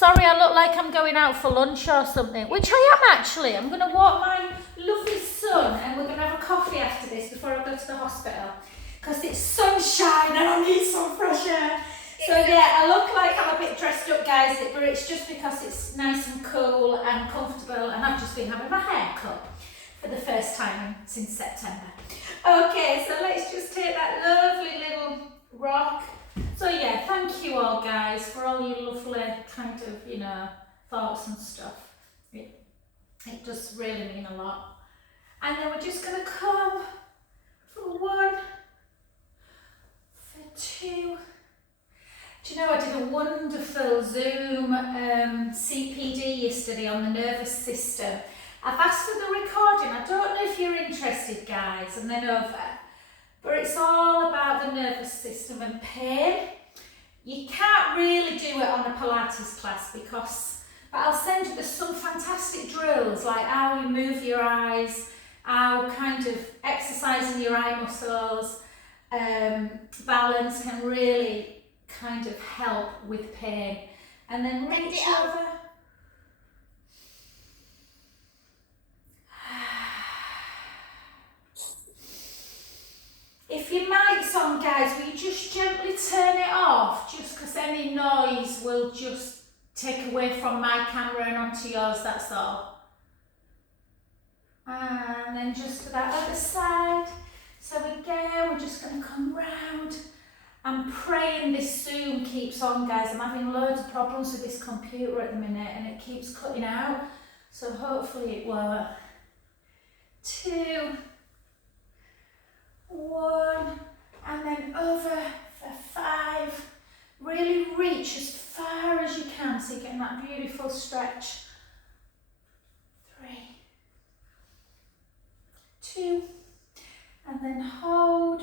Sorry, I look like I'm going out for lunch or something, which I am actually. I'm going to walk my lovely son and we're going to have a coffee after this before I go to the hospital. Because it's sunshine and I need some fresh air. So yeah, I look like I'm a bit dressed up, guys, but it's just because it's nice and cool and comfortable and I've just been having my hair cut for the first time since September. Okay, so let's just take that lovely little rock. So yeah, thank you all guys for all your lovely kind of, you know, thoughts and stuff. It does really mean a lot. And then we're just going to come for 1, for 2. Do you know, I did a wonderful Zoom CPD yesterday on the nervous system. I've asked for the recording. I don't know if you're interested, guys, and then over. But it's all about the nervous system and pain. You can't really do it on a Pilates class but I'll send you, there's some fantastic drills like how you move your eyes, how kind of exercising your eye muscles, balance can really kind of help with pain. And then reach over. If your mic's on, guys, will you just gently turn it off? Just because any noise will just take away from my camera and onto yours, that's all. And then just to that other side. So again, we're just going to come round. I'm praying this Zoom keeps on, guys. I'm having loads of problems with this computer at the minute and it keeps cutting out. So hopefully it won't. 2, 1, and then over for 5. Really reach as far as you can so you're getting that beautiful stretch. 3, 2, and then hold.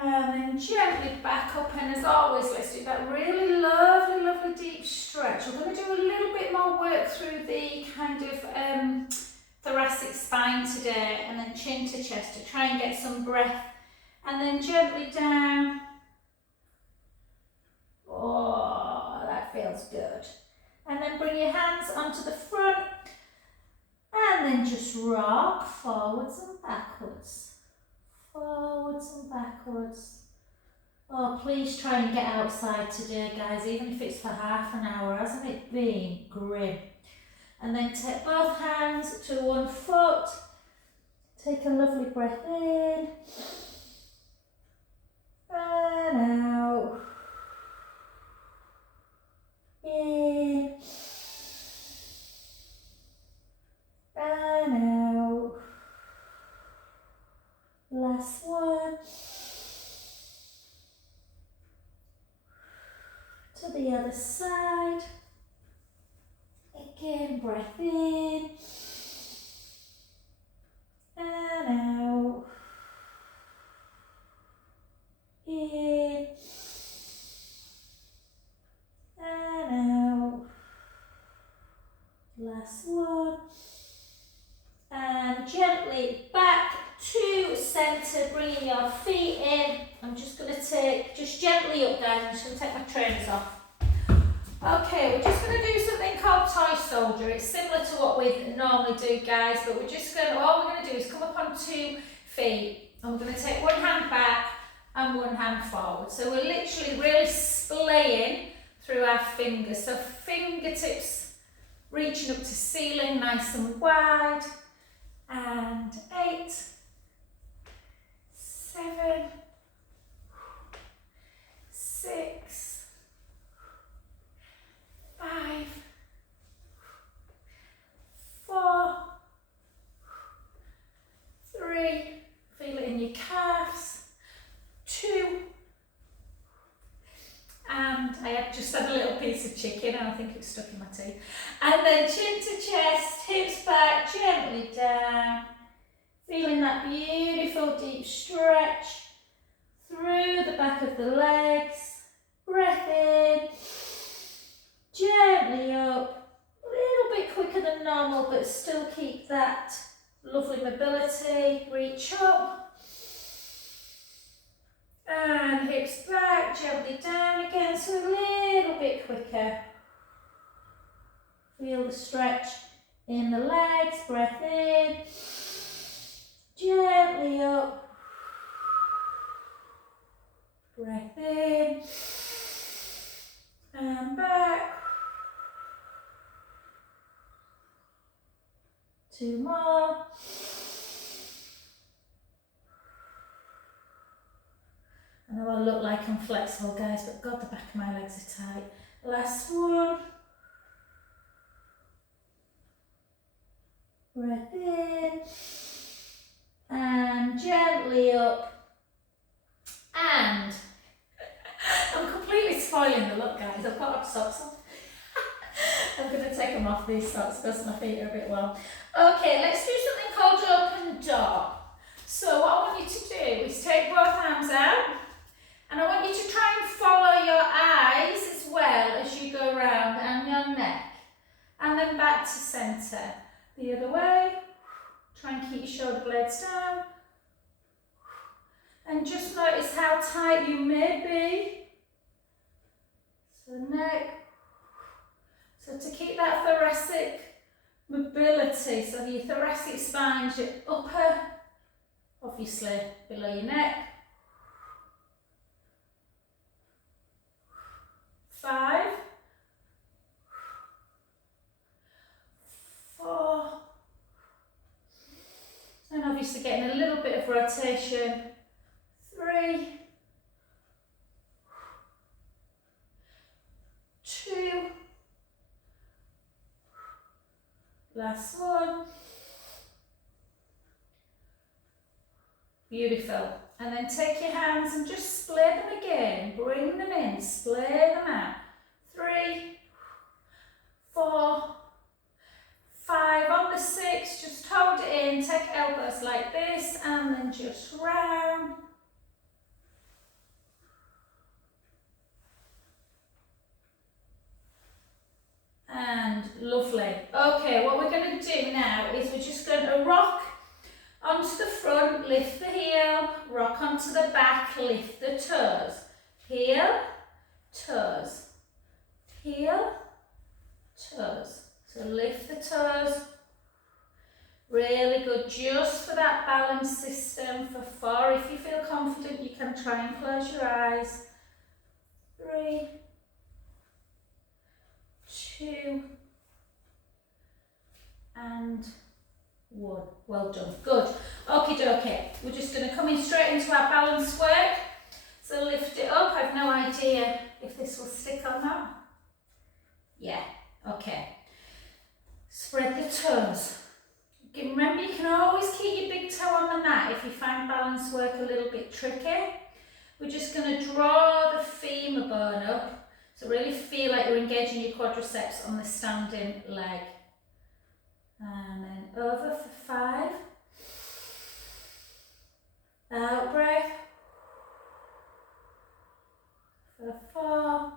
And then gently back up, and as always, let's do that really lovely, lovely deep stretch. We're going to do a little bit more work through the kind of thoracic spine today, and then chin to chest to try and get some breath. And then gently down. Oh, that feels good. And then bring your hands onto the front, and then just rock forwards and backwards. Forwards and backwards. Oh, please try and get outside today, guys, even if it's for half an hour. Hasn't it been grim? And then take both hands to one foot. Take a lovely breath in. And out. In. And out. Last one. To the other side. Again, breath in. And out. In. And out. Last one. And gently back to centre, bringing your feet in. I'm just going to take, just gently up, guys. I'm just going to take my trainers off. Okay, we're just going to do something called Toy Soldier. It's similar to what we normally do, guys, but we're just going to, all we're going to do is come up on 2 feet, and we're going to take one hand back and one hand forward. So we're literally really splaying through our fingers. So fingertips reaching up to ceiling, nice and wide. And 8, 7, 6, 5, 4, 3, feel it in your calves, 2, and I had just had a little piece of chicken and I think it's stuck in my teeth. And then chin to chest, hips back, gently down, feeling that beautiful deep stretch through the back of the legs. Breath in, gently up, a little bit quicker than normal, but still keep that Lovely mobility, reach up. And hips back, gently down again, so a little bit quicker. Feel the stretch in the legs, breath in, gently up, breath in, and back. 2 more. I know I look like I'm flexible, guys, but God, the back of my legs are tight. Last one. Breath in. And gently up. And I'm completely spoiling the look, guys. I've got socks on. I'm going to take them off, these socks, because my feet are a bit warm. Okay, let's do something called open door. So what I want you to do is take both arms out. And I want you to try and follow your eyes as well as you go around and your neck. And then back to centre. The other way. Try and keep your shoulder blades down. And just notice how tight you may be. So neck. So to keep that thoracic mobility, so your thoracic spine is your upper, obviously below your neck. 5, 4, and obviously getting a little bit of rotation. 3, 2, last one. Beautiful. And then take your hands and just splay them again. Bring them in, splay them out. 3, 4, 5. On the 6, just hold it in. Take elbows like this and then just round. And lovely. Okay, what we're going to do now is we're just going to rock onto the front, lift the heel, rock onto the back, lift the toes. Heel, toes. Heel, toes. So lift the toes. Really good, just for that balance system. For 4, if you feel confident, you can try and close your eyes. 3, 2, and 1. Well done. Good. Okie dokie. We're just going to come in straight into our balance work. So lift it up. I've no idea if this will stick or not. Yeah. Okay. Spread the toes. Remember, you can always keep your big toe on the mat if you find balance work a little bit tricky. We're just going to draw the femur bone up. So really feel like you're engaging your quadriceps on the standing leg. And then over for 5. Out breath. For 4.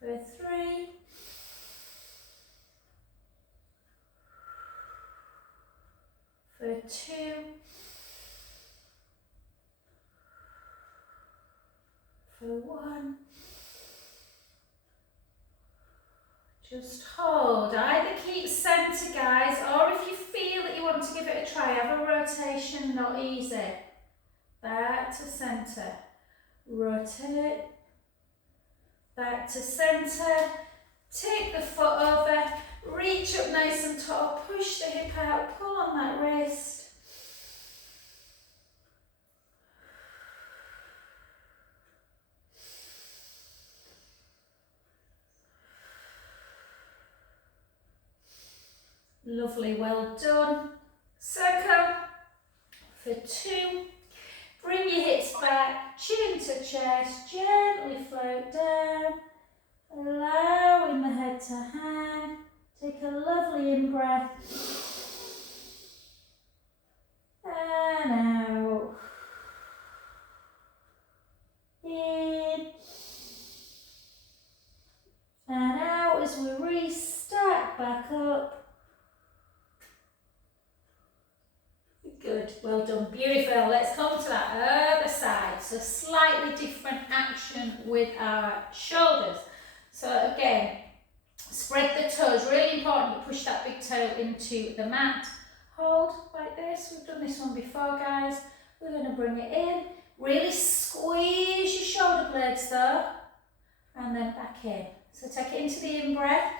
For 3. For 2. For 1. Just hold. Either keep centre, guys, or if you feel that you want to give it a try, have a rotation, not easy. Back to centre. Rotate. Back to centre. Take the foot over. Reach up nice and tall. Push the hip out. Pull on that wrist. Lovely, well done. Circle for 2. Bring your hips back, chin to chest, gently float down, allowing the head to hang. Take a lovely in-breath and out. In and out as we Good, well done, beautiful. Let's come to that other side. So slightly different action with our shoulders. So again, spread the toes, really important you push that big toe into the mat. Hold like this, we've done this one before guys. We're going to bring it in, really squeeze your shoulder blades though, and then back in. So take it into the in-breath.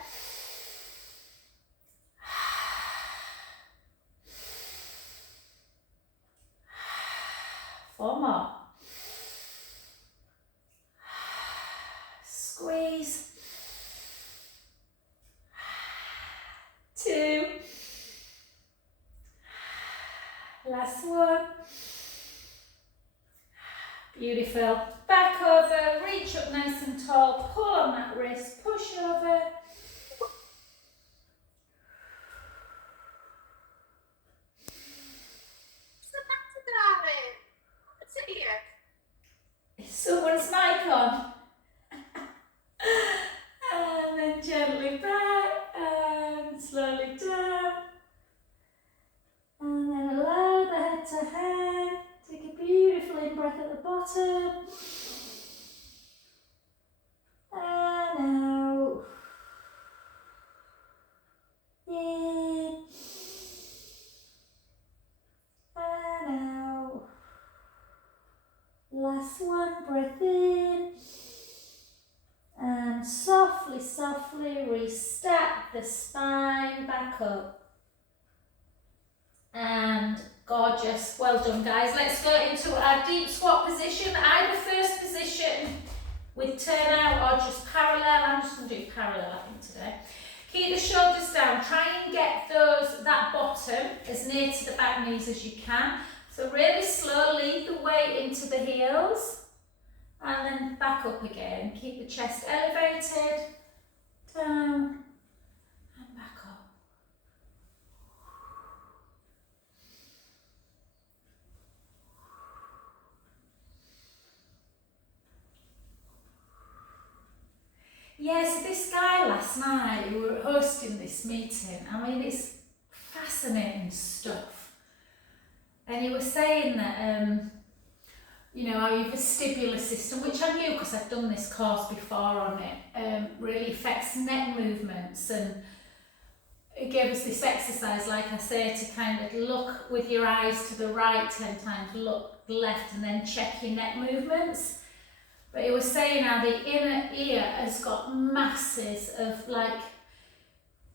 4 more. Squeeze. 2. Last one. Beautiful. Back over, reach up nice and tall, pull on that wrist, push over. Is someone's mic on? And then gently back and slowly down. And then allow the head to hang. Take a beautiful in-breath at the bottom. And out. In. And out. Last one, breath in. And softly, softly restack the spine back up. And gorgeous, well done guys. Let's go into our deep squat position. Either first position with turn out or just parallel. I'm just going to do parallel I think today. Keep the shoulders down, try and get that bottom as near to the back knees as you can. So really slow, lead the weight into the heels and then back up again. Keep the chest elevated, down and back up. Yeah, so this guy last night, we were hosting this meeting. I mean, it's fascinating stuff. And he was saying that, you know, our vestibular system, which I knew because I've done this course before on it, really affects neck movements. And it gave us this exercise, like I say, to kind of look with your eyes to the right 10 times, look left, and then check your neck movements. But he was saying how the inner ear has got masses of like,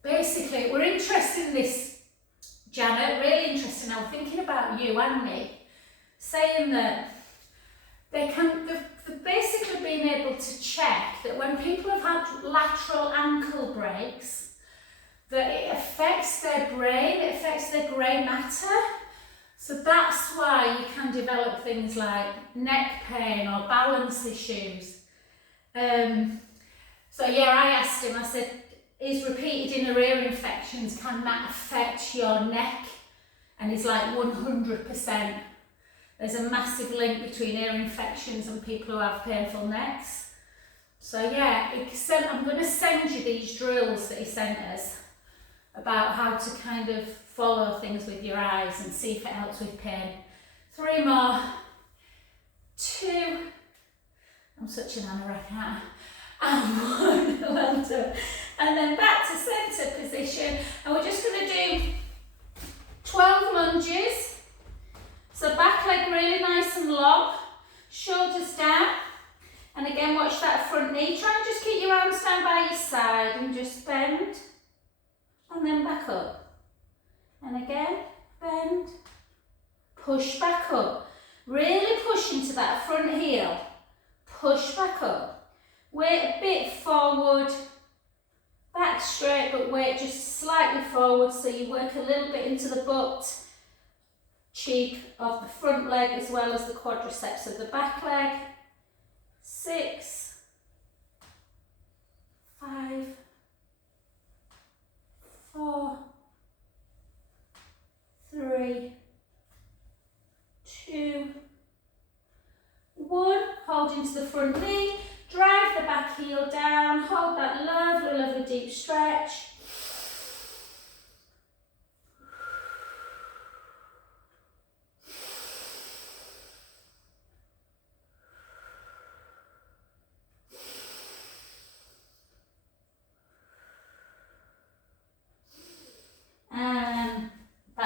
basically, we're interested in this, Janet, really interested. Now, thinking about you and me, saying that they've basically been able to check that when people have had lateral ankle breaks, that it affects their brain, it affects their grey matter. So that's why you can develop things like neck pain or balance issues. So yeah, I asked him, I said, is repeated inner ear infections, can that affect your neck? And he's like 100%. There's a massive link between ear infections and people who have painful necks. So yeah, I'm going to send you these drills that he sent us about how to kind of follow things with your eyes and see if it helps with pain. 3 more. 2. I'm such an anorak, and 1. Well done. And then back to centre position. And we're just going to do 12 lunges. So back leg really nice and long. Shoulders down. And again, watch that front knee. Try and just keep your arms down by your side and just bend. And then back up. And again, bend, push back up. Really push into that front heel. Push back up. Weight a bit forward. Back straight, but weight just slightly forward so you work a little bit into the butt cheek of the front leg as well as the quadriceps of the back leg. 6, 5, 4, 3, 2, 1. Hold into the front knee, drive the back heel down, hold that lovely, lovely deep stretch.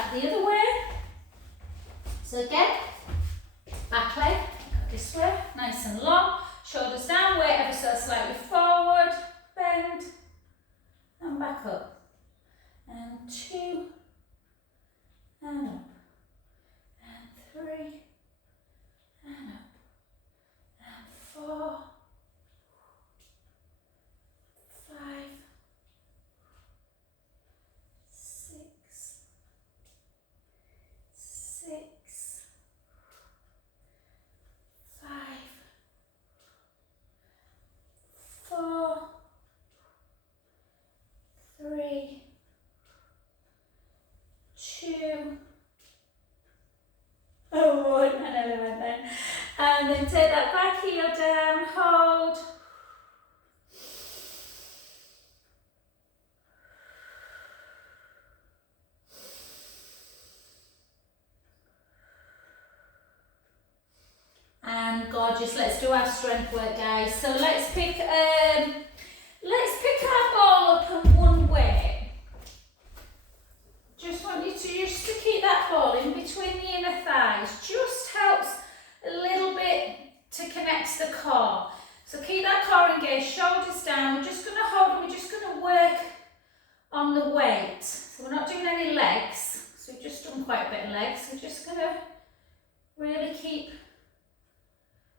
that the other way. So again, back leg, go this way, nice and long, shoulders down, weight ever so slightly forward, bend, and back up. And 2, and up, and 3, and up, and 4, 5, 6, 6, 5, 4, 3, 2, oh, 1, and then I went then. And then take that back heel down, hold. And gorgeous, let's do our strength work, guys. So let's pick our ball up in one way. Just want you to keep that ball in between the inner thighs. Just helps a little bit to connect the core. So keep that core engaged, shoulders down. We're just going to hold and we're just going to work on the weight. So we're not doing any legs. So we've just done quite a bit of legs. We're just going to really keep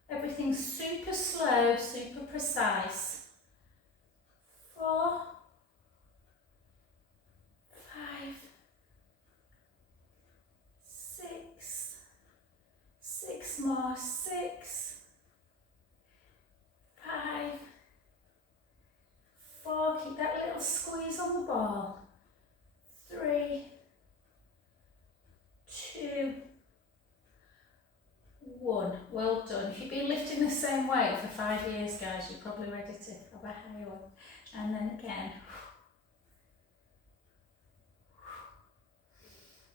everything super slow, super precise. 4, 5, 6, 6 more, 6, 5, 4, keep that little squeeze on the ball. 3, 2, 1. Well done. If you've been lifting the same weight for 5 years, guys, you're probably ready to have a higher one. And then again.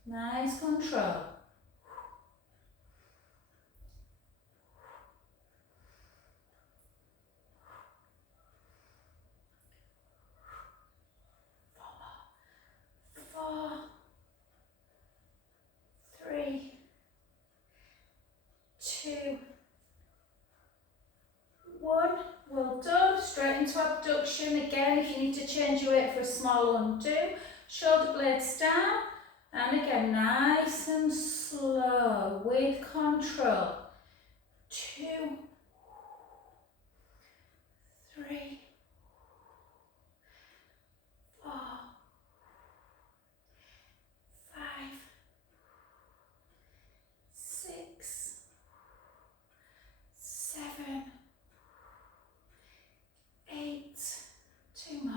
Nice control. Four, 3, 2, 1. Well done. Straight into abduction. Again, if you need to change your weight for a small one, do. Shoulder blades down. And again, nice and slow with control. 2, 3, 4, 5, 6, 7, 8, 2 more.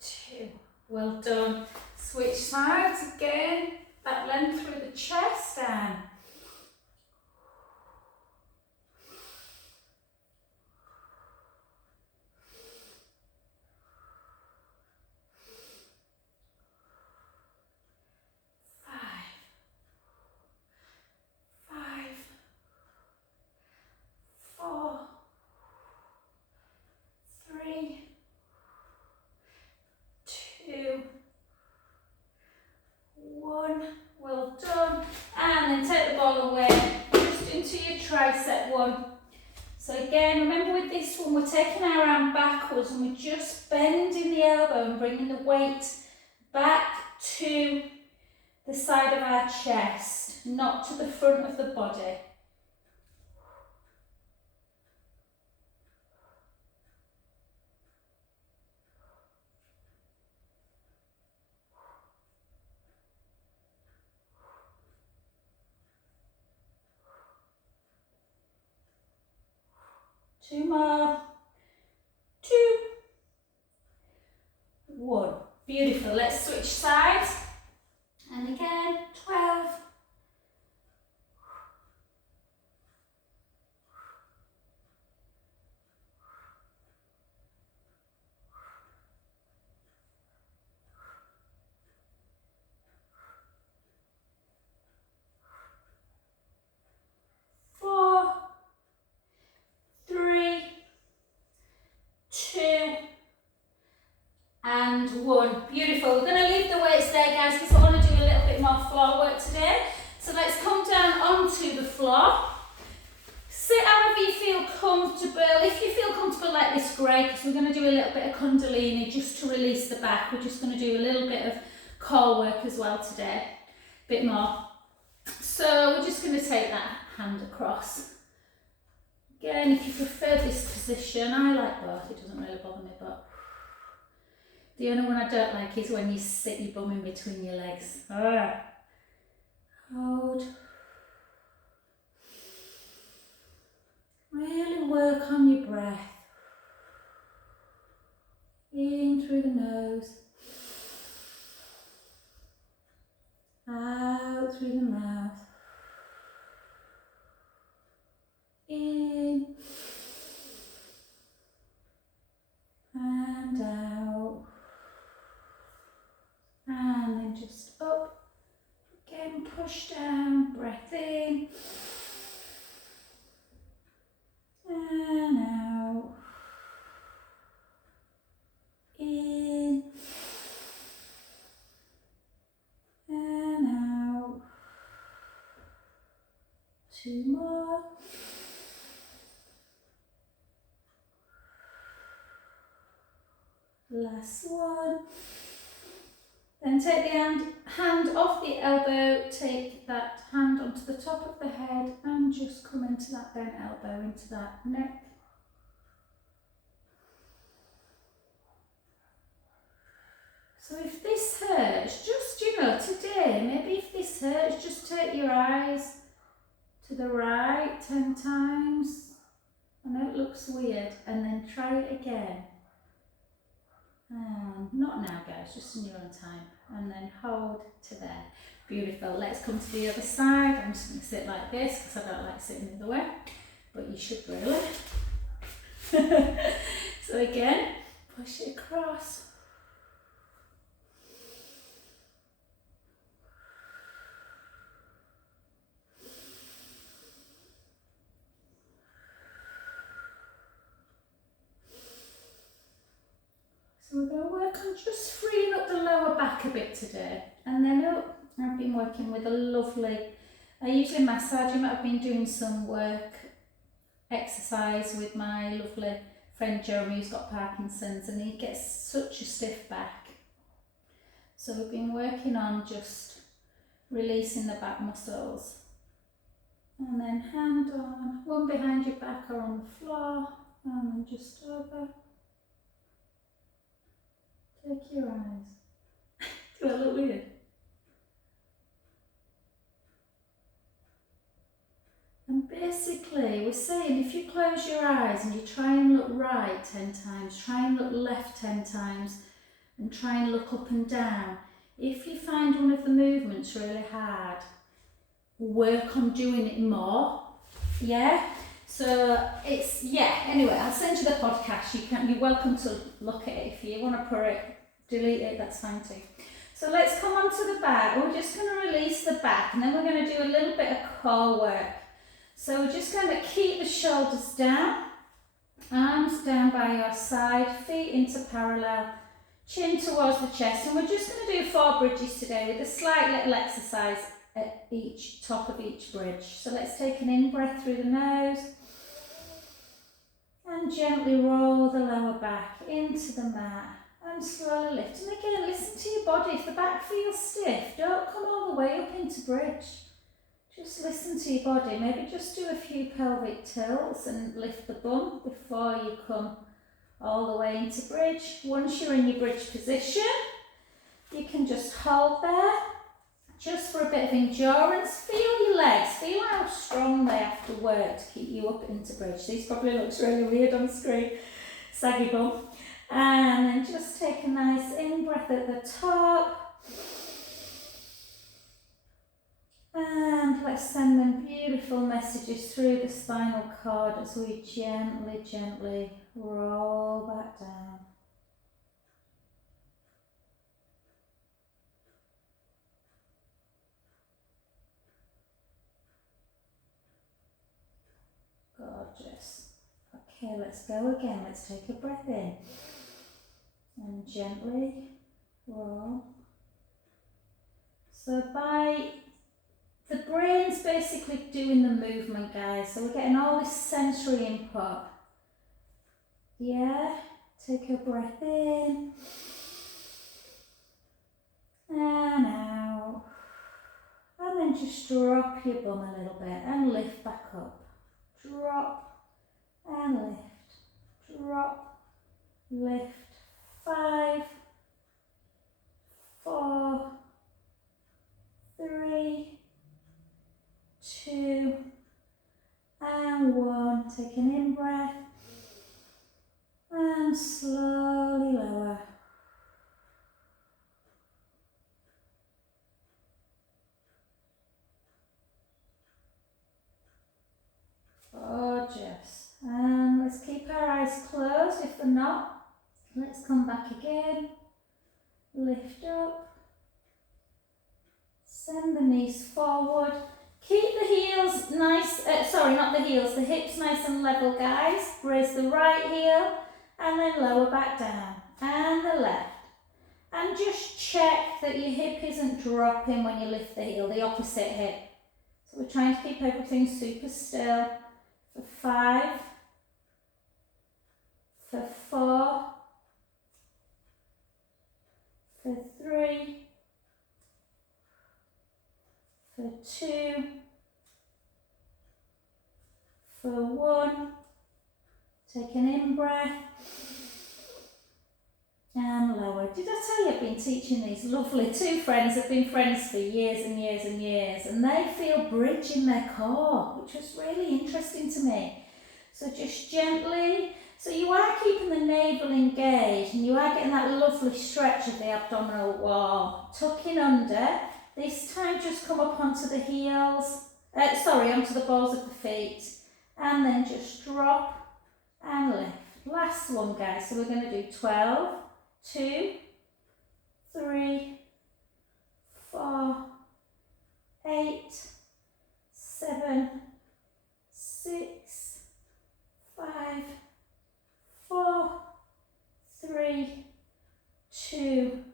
2. Well done. Switch sides again. Back length through the chest and 1. Well done. And then take the ball away, just into your tricep one. So again, remember with this one, we're taking our arm backwards and we're just bending the elbow and bringing the weight back to the side of our chest, not to the front of the body. Two more. 2, 1. Beautiful. Let's switch sides. And again, 12. 4, 3, 2, and 1. great because we're going to do a little bit of Kundalini just to release the back. We're just going to do a little bit of core work as well today, a bit more. So we're just going to take that hand across. Again, if you prefer this position, I like both, it doesn't really bother me, but the only one I don't like is when you sit your bum in between your legs. Hold. Really work on your breath. In through the nose. Out through the mouth. In. And out. And then just up. Again, push down, breath in. And out. In. And out. 2 more. Last one. Then take the hand off the elbow, take that hand onto the top of the head and just come into that bent elbow, into that neck. So if this hurts, just, today, maybe if this hurts, just take your eyes to the right 10 times. I know it looks weird, and then try it again. Not now, guys, just in your own time. And then hold to there. Beautiful. Let's come to the other side. I'm just going to sit like this because I don't like sitting the other way, but you should really. So again, push it across. So we're going to work on just freeing up the lower back a bit today. And then I've been working with a lovely, I usually massage him. I've been doing some work, exercise with my lovely friend Jeremy who's got Parkinson's, and he gets such a stiff back. So we've been working on just releasing the back muscles. And then hand on, one behind your back or on the floor, and then just over. Take your eyes. Do I look weird? And basically we're saying if you close your eyes and you try and look right 10 times, try and look left 10 times, and try and look up and down. If you find one of the movements really hard, work on doing it more. Yeah? So it's, anyway, I'll send you the podcast. You're welcome to look at it. If you want to put it, delete it, that's fine too. So let's come on to the back. We're just going to release the back, and then we're going to do a little bit of core work. So we're just going to keep the shoulders down, arms down by your side, feet into parallel, chin towards the chest, and we're just going to do 4 bridges today with a slight little exercise at each top of each bridge. So let's take an in breath through the nose and gently roll the lower back into the mat and slowly lift. And again, listen to your body. If the back feels stiff, don't come all the way up into bridge. Just listen to your body. Maybe just do a few pelvic tilts and lift the bum before you come all the way into bridge. Once you're in your bridge position, you can just hold there, just for a bit of endurance. Feel your legs, feel how strong they have to work to keep you up into bridge. This probably looks really weird on screen, saggy bum. And then just take a nice in breath at the top. And let's send them beautiful messages through the spinal cord as we gently, gently roll back down. Gorgeous. Okay, let's go again. Let's take a breath in and gently roll. So the brain's basically doing the movement, guys. So we're getting all this sensory input. Yeah, take a breath in and out. And then just drop your bum a little bit and lift back up. Drop and lift. Drop, lift. 5, 4, 3, 2, and 1. Take an in-breath and slowly lower. Gorgeous. And let's keep our eyes closed. If they're not, let's come back again. Lift up. Send the knees forward. Keep the heels nice, not the heels, the hips nice and level, guys. Raise the right heel and then lower back down. And the left. And just check that your hip isn't dropping when you lift the heel, the opposite hip. So we're trying to keep everything super still. For 5, for 4, for 3, for 2, for 1. Take an in-breath and lower. Did I tell you I've been teaching these lovely two friends, have been friends for years and years and years, and they feel bridge in their core, which was really interesting to me. So just gently, so you are keeping the navel engaged and you are getting that lovely stretch of the abdominal wall. Tucking under, this time just come up onto the heels, onto the balls of the feet, and then just drop and lift. Last one, guys, so we're going to do 12, 2, 3, 4, 8, 7, 6, 5, 4, 3, 2,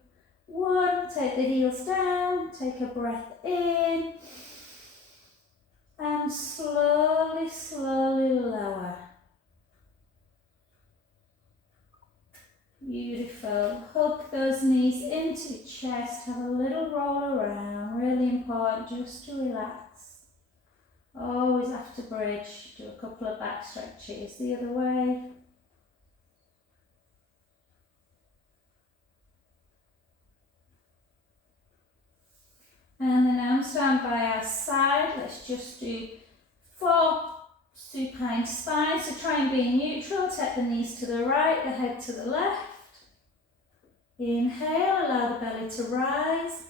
1. Take the heels down, take a breath in, and slowly, slowly lower. Beautiful. Hug those knees into your chest. Have a little roll around. Really important just to relax. Always after bridge, do a couple of back stretches the other way. And then arms stand by our side. Let's just do 4 supine spines. So try and be neutral. Take the knees to the right, the head to the left. Inhale, allow the belly to rise.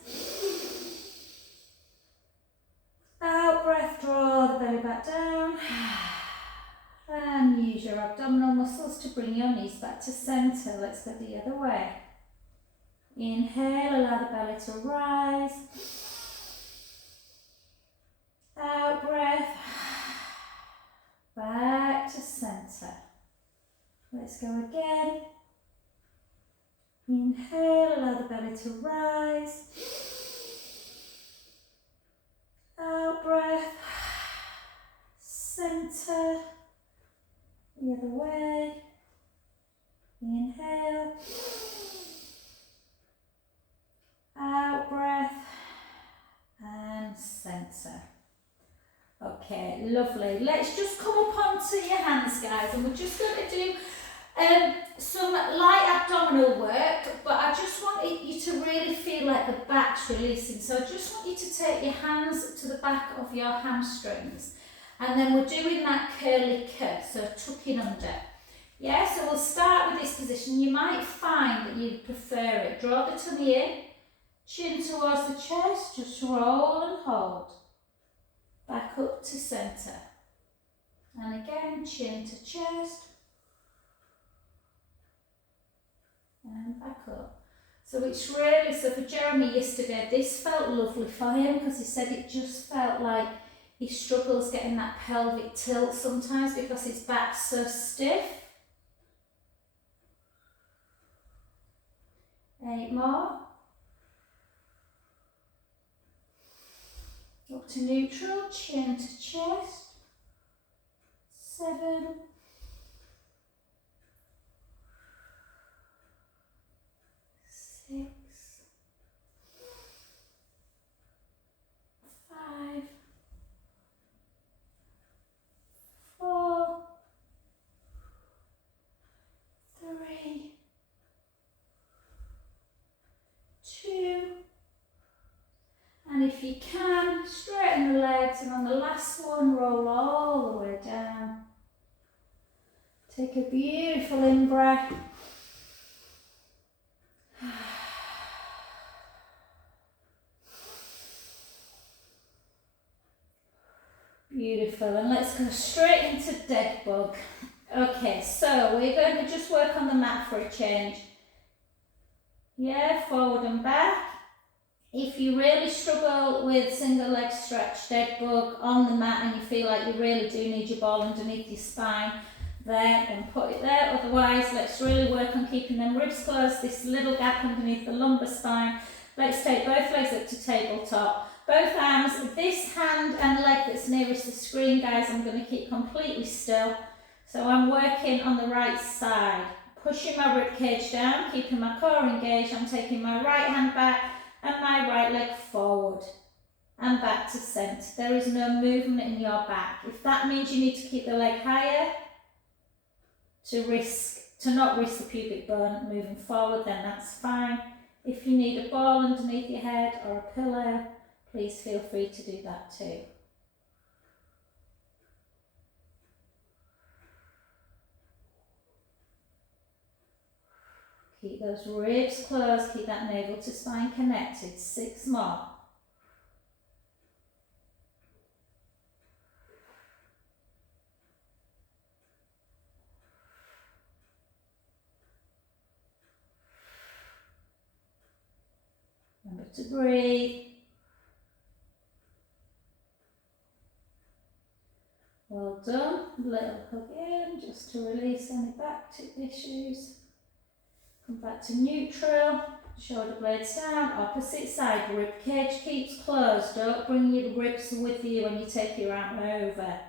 Out breath, draw the belly back down. And use your abdominal muscles to bring your knees back to centre. Let's go the other way. Inhale, allow the belly to rise. Out breath. Back to centre. Let's go again. Inhale, allow the belly to rise. Out breath. Centre. The other way. Inhale. Out breath. And centre. Okay, lovely. Let's just come up onto your hands, guys, and we're just going to do some light abdominal work, but I just want you to really feel like the back's releasing. So I just want you to take your hands to the back of your hamstrings, and then we're doing that curly curl, so tucking under. Yeah, so we'll start with this position. You might find that you prefer it. Draw the tummy in, chin towards the chest, just roll and hold. Back up to centre. And again, chin to chest. And back up. So it's really, so for Jeremy yesterday, this felt lovely for him because he said it just felt like he struggles getting that pelvic tilt sometimes because his back's so stiff. 8 more. Up to neutral, chin to chest. 7, last one, roll all the way down. Take a beautiful in-breath. Beautiful, and let's go straight into dead bug. Okay, so we're going to just work on the mat for a change. Yeah, forward and back. If you really struggle with single leg stretch, dead bug on the mat, and you feel like you really do need your ball underneath your spine, there, and put it there. Otherwise, let's really work on keeping them ribs closed, this little gap underneath the lumbar spine. Let's take both legs up to tabletop. Both arms, this hand and leg that's nearest the screen, guys, I'm going to keep completely still. So I'm working on the right side, pushing my rib cage down, keeping my core engaged. I'm taking my right hand back and my right leg forward and back to centre. There is no movement in your back. If that means you need to keep the leg higher to not risk the pubic bone moving forward, then that's fine. If you need a ball underneath your head or a pillow, please feel free to do that too. Keep those ribs closed, keep that navel to spine connected. 6 more. Remember to breathe. Well done. A little hug in just to release any back issues. Come back to neutral. Shoulder blades down. Opposite side. Rib cage keeps closed. Don't bring your ribs with you when you take your arm over.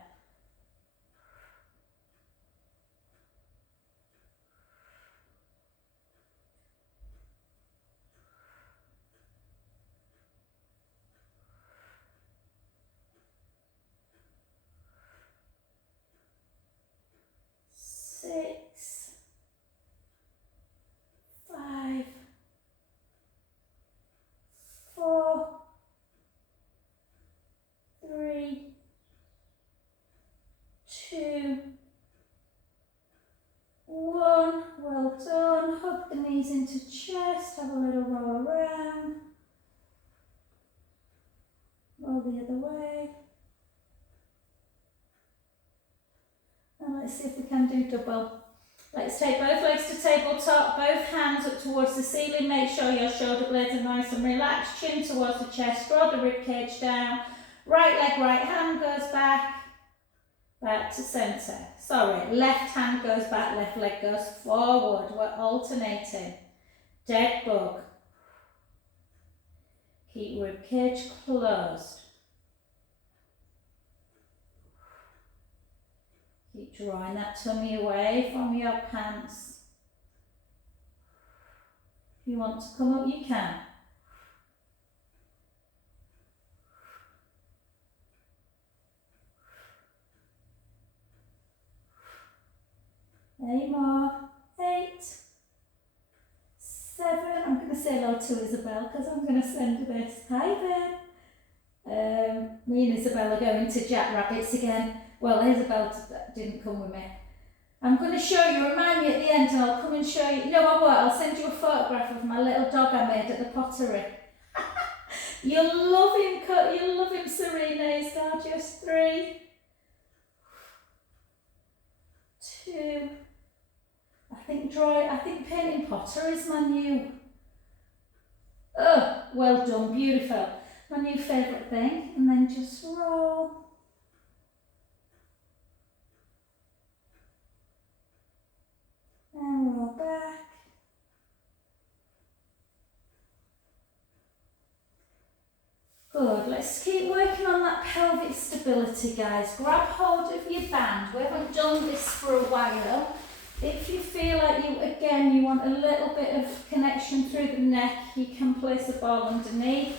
Into chest, have a little roll around, roll the other way, and let's see if we can do double. Let's take both legs to tabletop, both hands up towards the ceiling. Make sure your shoulder blades are nice and relaxed, chin towards the chest, draw the rib cage down, right leg, right hand goes back to centre. Sorry, left hand goes back, left leg goes forward. We're alternating. Dead bug. Keep rib cage closed. Keep drawing that tummy away from your pants. If you want to come up, you can. Any more? 8, 7. I'm going to say hello to Isabel because I'm going to send this. Hi Ben. Me and Isabel are going to Jack Rabbits again. Well, Isabel didn't come with me. I'm going to show you, remind me at the end, and I'll come and show you. No, I won't. I'll send you a photograph of my little dog I made at the pottery. You'll love him, you'll love him, Serena. He's gorgeous. 3, 2. I think painting pottery is my new. Oh, well done, beautiful. My new favourite thing. And then just roll. And roll back. Good, let's keep working on that pelvic stability, guys. Grab hold of your band. We haven't done this for a while. If you feel like you want a little bit of connection through the neck, you can place a ball underneath.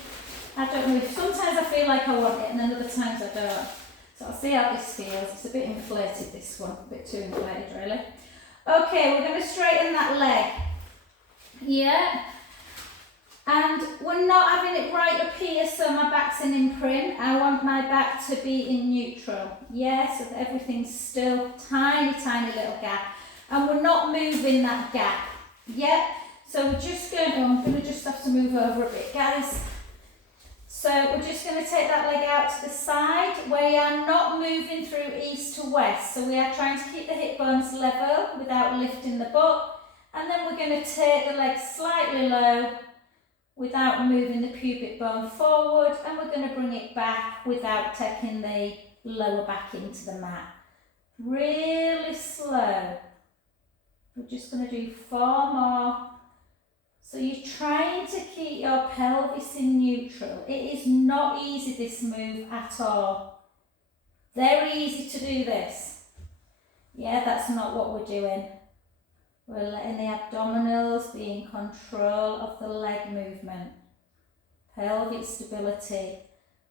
I don't know, if sometimes I feel like I want it and then other times I don't. So I'll see how this feels. It's a bit inflated, this one, a bit too inflated really. Okay, we're going to straighten that leg. Yeah. And we're not having it right up here so my back's in imprint. I want my back to be in neutral. Yeah, so that everything's still tiny, tiny little gap. And we're not moving that gap. Yep. So we're just going to, I'm going to just have to move over a bit, guys. So we're just going to take that leg out to the side. We are not moving through east to west. So we are trying to keep the hip bones level without lifting the butt. And then we're going to take the leg slightly low without moving the pubic bone forward, and we're going to bring it back without taking the lower back into the mat. Really slow. We're just going to do 4 more. So you're trying to keep your pelvis in neutral. It is not easy, this move, at all. Very easy to do this. Yeah, that's not what we're doing. We're letting the abdominals be in control of the leg movement. Pelvic stability.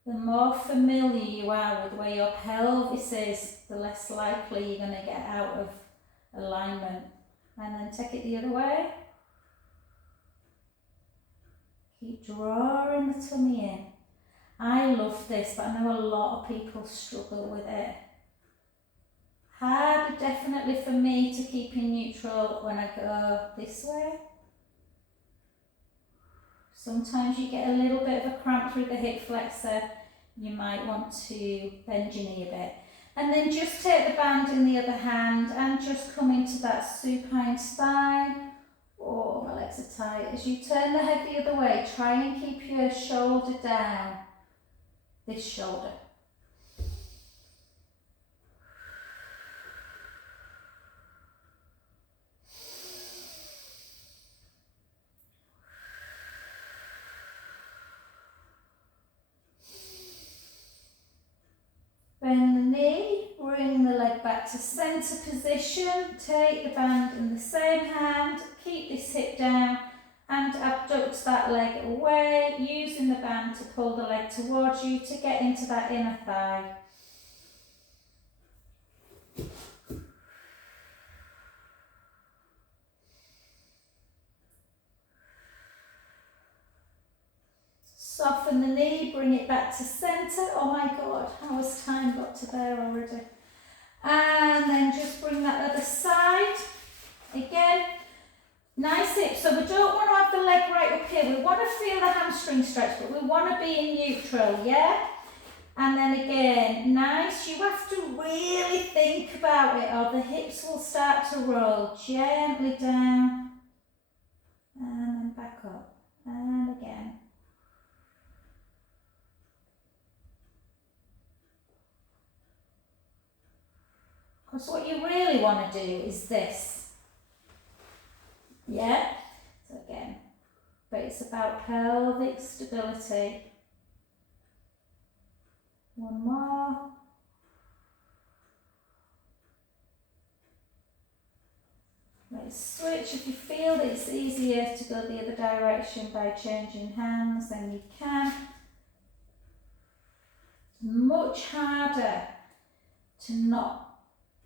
The more familiar you are with where your pelvis is, the less likely you're going to get out of alignment. And then take it the other way. Keep drawing the tummy in. I love this, but I know a lot of people struggle with it. Harder definitely for me to keep in neutral when I go this way. Sometimes you get a little bit of a cramp through the hip flexor. You might want to bend your knee a bit. And then just take the band in the other hand and just come into that supine spine. Oh, my legs are tight. As you turn the head the other way, try and keep your shoulder down. This shoulder. Bend the knee, bring the leg back to centre position, take the band in the same hand, keep this hip down and abduct that leg away, using the band to pull the leg towards you to get into that inner thigh. Soften the knee, bring it back to centre. Oh my God, how has time got to there already? And then just bring that other side. Again, nice hip. So we don't want to have the leg right up here. We want to feel the hamstring stretch, but we want to be in neutral, yeah? And then again, nice. You have to really think about it or the hips will start to roll gently down. And then back up. And again. Because what you really want to do is this. Yeah? So again, but it's about pelvic stability. One more. Let's switch. If you feel that it's easier to go the other direction by changing hands, then you can. Much harder to not.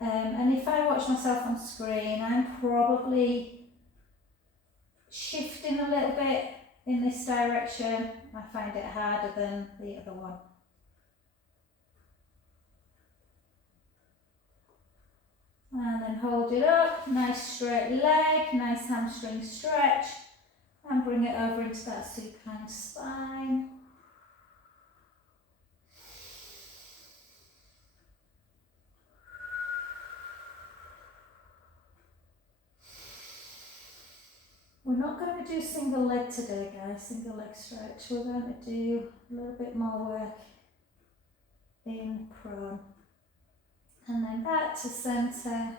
And if I watch myself on screen, I'm probably shifting a little bit in this direction. I find it harder than the other one. And then hold it up, nice straight leg, nice hamstring stretch, and bring it over into that supine spine. We're not going to do single leg today, guys, single leg stretch. We're going to do a little bit more work in prone. And then back to centre,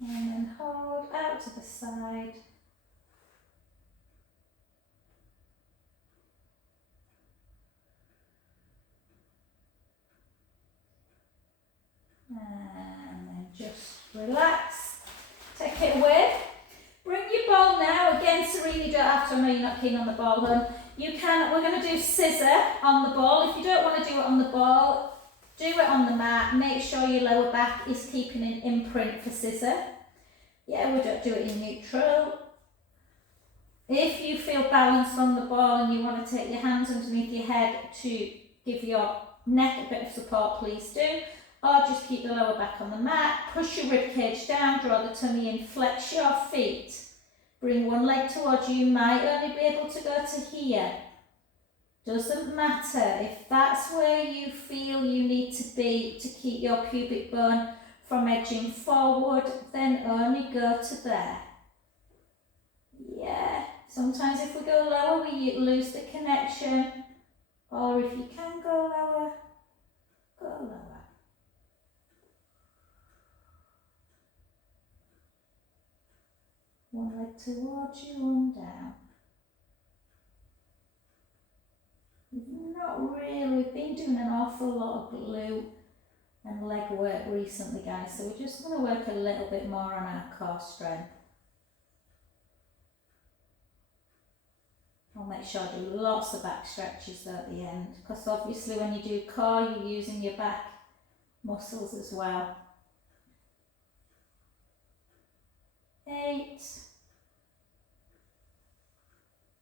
and then hold out to the side. And then just relax, take it away. Bring your ball now, again Serena, you don't have to, I know you're not keen on the ball, hon. You can, we're going to do scissor on the ball. If you don't want to do it on the ball, do it on the mat. Make sure your lower back is keeping an imprint for scissor. Yeah, we don't do it in neutral. If you feel balanced on the ball and you want to take your hands underneath your head to give your neck a bit of support, please do. Or just keep the lower back on the mat, push your rib cage down, draw the tummy in, flex your feet. Bring one leg towards you. You might only be able to go to here. Doesn't matter. If that's where you feel you need to be to keep your pubic bone from edging forward, then only go to there. Yeah. Sometimes if we go lower, we lose the connection. Or if you can go lower, go lower. One leg towards you, one down. We've been doing an awful lot of glute and leg work recently, guys, so we're just going to work a little bit more on our core strength. I'll make sure I do lots of back stretches at the end, because obviously when you do core, you're using your back muscles as well. 8,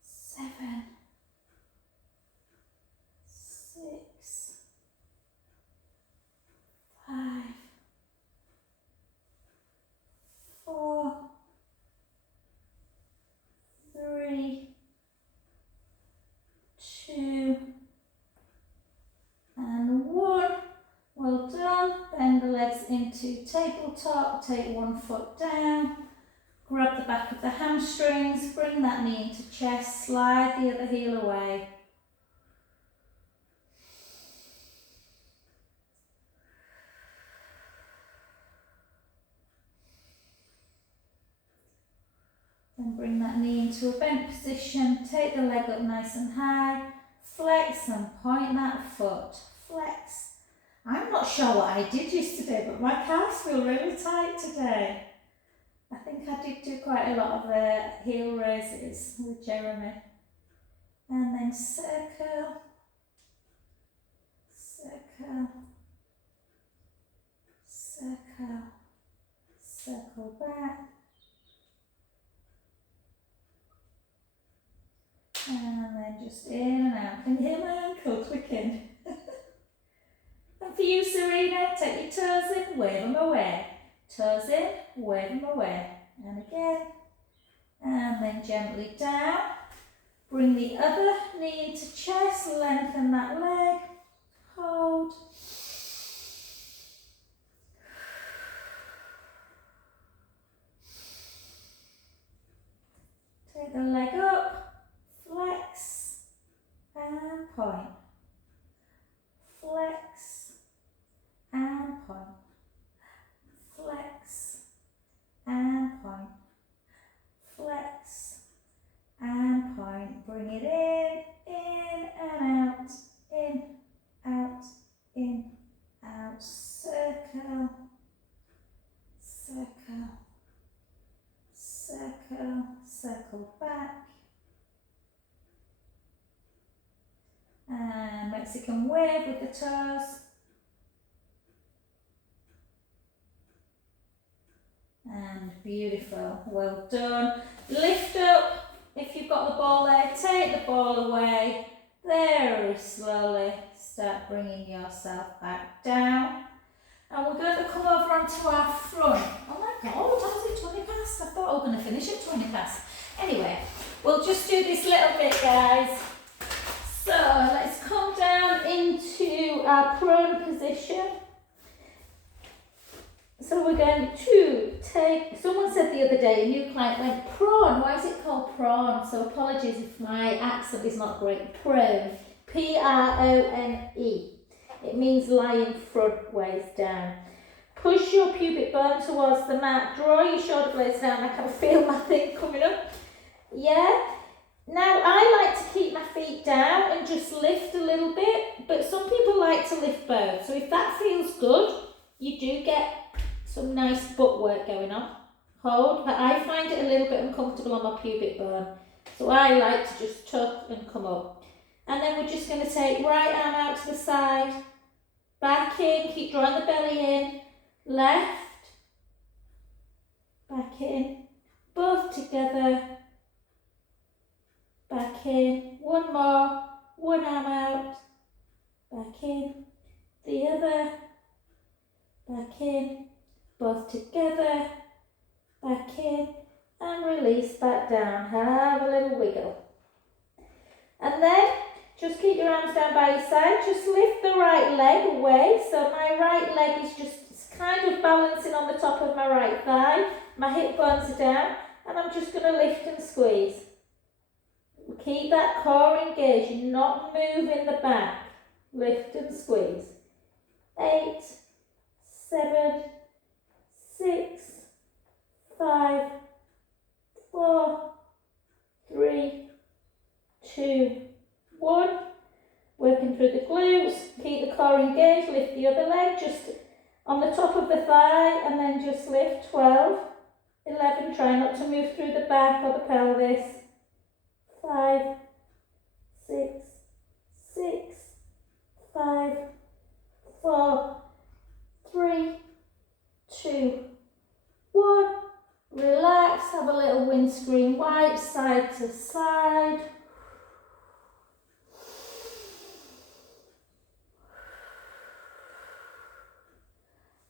7, 6, 5, 4, 3, 2, and 1. Well done. Bend the legs into tabletop, take one foot down, grab the back of the hamstrings, bring that knee into chest, slide the other heel away. Then bring that knee into a bent position, take the leg up nice and high, flex and point that foot, flex. I'm not sure what I did yesterday, but my calves feel really tight today. I think I did do quite a lot of heel raises with Jeremy. And then circle, circle, circle, circle back. And then just in and out. Can you hear my ankle clicking? And for you, Serena, take your toes in, wave them away. Toes in, wave them away. And again. And then gently down. Bring the other knee into chest, lengthen that leg. Hold. Take the leg up, flex, and point. Flex, and point. Flex, and point. Flex, and point. Bring it in and out, in, out, in, out. Circle, circle, circle, circle back. And Mexican wave with the toes. And beautiful, well done. Lift up, if you've got the ball there, take the ball away. Very slowly start bringing yourself back down. And we're going to come over onto our front. Oh my God, how is it 20 past? I thought I was going to finish at 20 past. Anyway, we'll just do this little bit, guys. So let's come down into our prone position. So we're going to take, someone said the other day, a new client went prone. Why is it called prone? So apologies if my accent is not great. Prone, P-R-O-N-E. It means lying front ways down. Push your pubic bone towards the mat. Draw your shoulder blades down. I can feel my thing coming up. Yeah? Now I like to keep my feet down and just lift a little bit, but some people like to lift both. So if that feels good, you do get some nice butt work going on. Hold, but I find it a little bit uncomfortable on my pubic bone. So I like to just tuck and come up. And then we're just going to take right arm out to the side, back in, keep drawing the belly in, left, back in, both together, back in, one more, one arm out, back in, the other, back in, both together, back in, and release back down. Have a little wiggle. And then just keep your arms down by your side. Just lift the right leg away. So my right leg is just kind of balancing on the top of my right thigh. My hip bones are down, and I'm just going to lift and squeeze. Keep that core engaged. You're not moving the back. Lift and squeeze. 8, 7, 6, 5, 4, 3, 2, 1. Working through the glutes. Keep the core engaged. Lift the other leg just on the top of the thigh, and then just lift. 12, 11. Try not to move through the back or the pelvis. 5, 6, 6, 5, 4, 3, 2, 1. Relax, have a little windscreen wipe, side to side.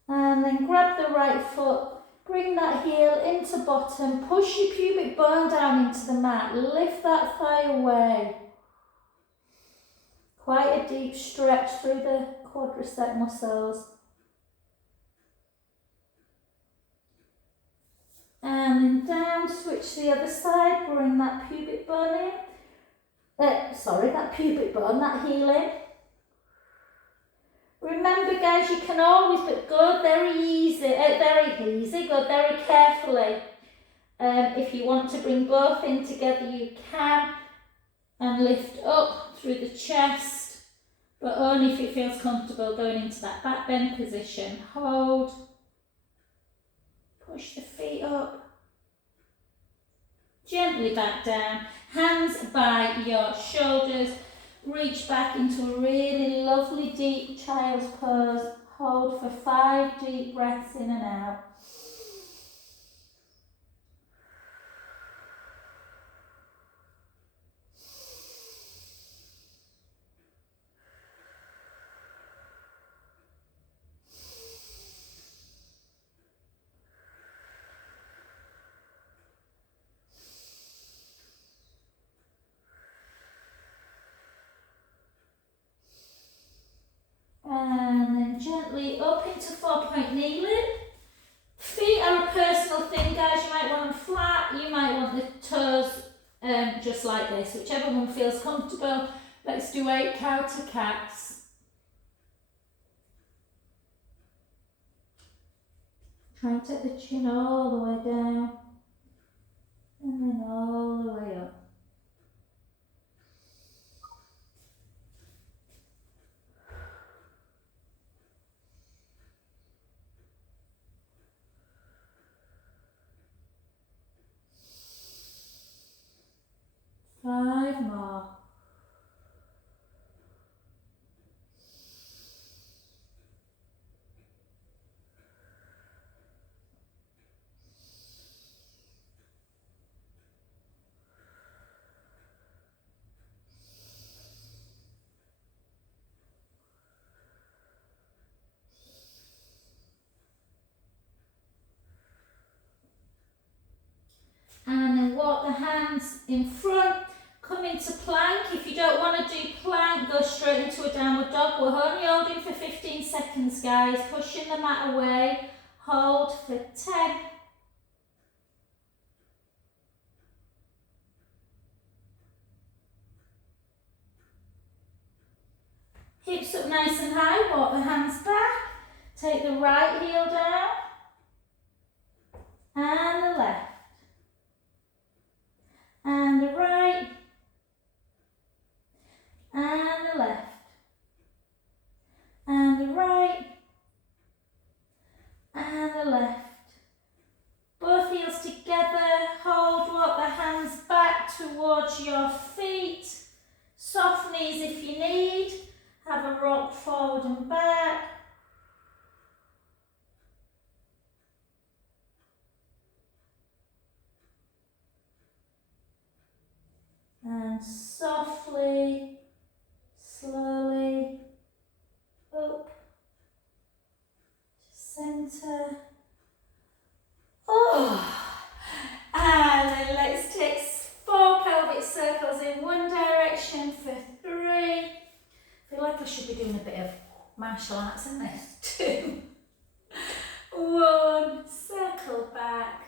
And then grab the right foot, bring that heel into bottom, push your pubic bone down into the mat, lift that thigh away. Quite a deep stretch through the quadricep muscles. And then down, switch to the other side, bring that pubic bone in. That pubic bone, that heel in. Remember guys, you can always, but go very easy, go very carefully. If you want to bring both in together, you can. And lift up through the chest, but only if it feels comfortable going into that back bend position. Hold. Push the feet up. Gently back down. Hands by your shoulders. Reach back into a really lovely deep child's pose. Hold for 5 deep breaths in and out. And then gently up into 4-point kneeling. Feet are a personal thing, guys. You might want them flat, you might want the toes just like this, whichever one feels comfortable. Let's do 8 counter cats. Try and take the chin all the way down, and then all the way up. Five more. And then walk the hands in front, come into plank. If you don't want to do plank, go straight into a downward dog. We're only holding for 15 seconds, guys. Pushing the mat away, hold for 10. Hips up nice and high, walk the hands back. Take the right heel down, and the left. And the right, and the left, and the right, and the left. Both heels together, hold, walk the hands back towards your feet. Soft knees if you need. Have a rock forward and back. And and softly, slowly, up to centre. Oh, and then let's take 4 pelvic circles in one direction for 3. I feel like I should be doing a bit of martial arts in this. 2, 1, circle back.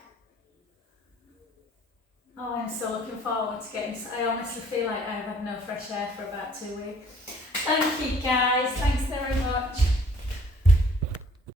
Oh, I'm so looking forward to getting, I honestly feel like I've had no fresh air for about 2 weeks. Thank you guys, thanks very much.